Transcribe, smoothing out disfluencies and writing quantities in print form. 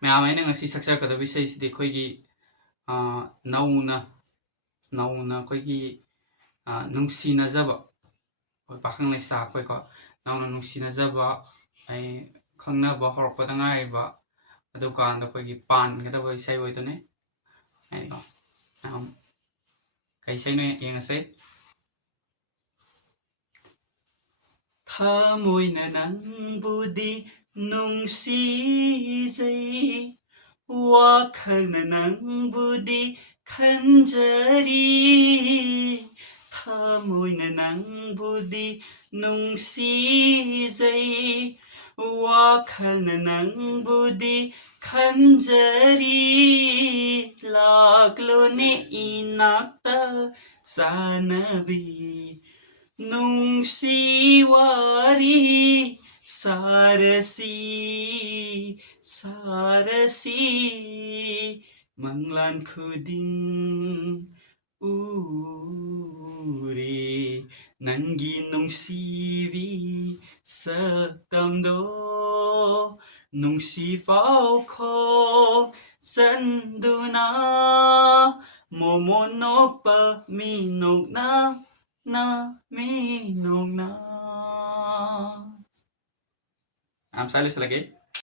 ꯃꯌꯥꯝ ꯑꯩꯅ ꯉꯁꯤ ꯁꯛꯆꯔꯛꯀꯗꯕ ꯏꯁꯩꯁꯤꯗꯤ ꯑꯩꯈꯣꯏꯒꯤ ꯅꯧꯅ ꯑꯩꯈꯣꯏꯒꯤ ꯅꯨꯡꯁꯤꯅꯖꯕ ꯑꯩꯈꯣꯏ ꯄꯥꯈꯪ ꯂꯩꯁꯥ ꯑꯩꯈꯣꯏꯀꯣ ꯅꯧꯅ ꯅꯨꯡꯁꯤꯅꯖꯕ ꯑꯩ ꯈꯪꯅꯕ ꯍꯧꯔꯛꯄꯗ ꯉꯥꯏꯔꯤꯕ ꯑꯗꯨꯀꯥꯟꯗ ꯑꯩꯈꯣꯏꯒꯤ ꯄꯥꯟꯒꯗꯕ ꯏꯁꯩ ꯑꯣꯏꯗꯣꯏꯅꯦ ꯍꯥꯏꯀꯣ ꯀꯩ ꯏꯁꯩꯅꯣ ꯌꯦꯡꯉꯁꯦ ꯊꯃꯣꯏꯅ ꯅꯪꯕꯨꯗꯤ ꯅꯨꯡꯁꯤꯖꯩ ꯋꯥꯈꯜꯅ ꯅꯪꯕꯨꯗꯤ ꯈꯟꯖꯔꯤ ꯊꯃꯣꯏꯅ ꯅꯪꯕꯨꯗꯤ ꯅꯨꯡꯁꯤꯖꯩ ꯋꯥꯈꯜꯅ ꯅꯪꯕꯨꯗꯤ खंजरी लागलोने इनाक्ता जानवी नुंगसीवारी सारसी सारसी मंगलान खुदिंग ꯎꯔꯦ ꯅꯪꯒꯤ ꯅꯨꯡꯁꯤꯕꯤ ꯁꯛꯇꯝꯗꯣ ꯅꯨꯡꯁꯤꯐꯥꯎ ꯈꯣꯡꯆꯟꯗꯨꯅ ꯃꯣꯃꯣꯟ ꯅꯣꯛꯄ ꯃꯤꯅꯣꯛꯅ ꯃꯤꯅꯣꯛꯅ I'm sorry, lagi.